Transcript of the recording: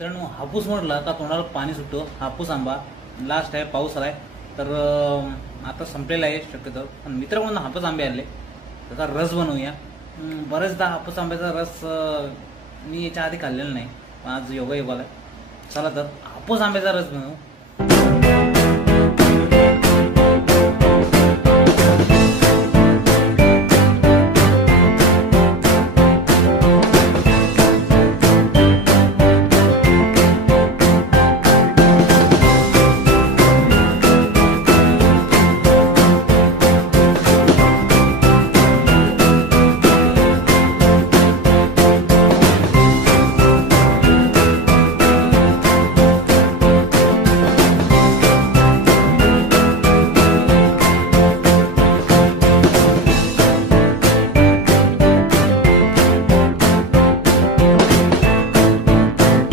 मित्रांनो, हापूस म्हटलं का तोंडाला पाणी सुटतो. हापूस आंबा लास्ट आहे, पाऊस आलाय तर आता संपलेला आहे शक्यतो. पण मित्रांनो, हापूस आंबे आले, त्याचा रस बनवूया. बरेचदा हापूस आंब्याचा रस मी याच्या आधी खाल्लेला नाही, पण आज योगायोगाला चला तर हापूस आंब्याचा रस बनवू.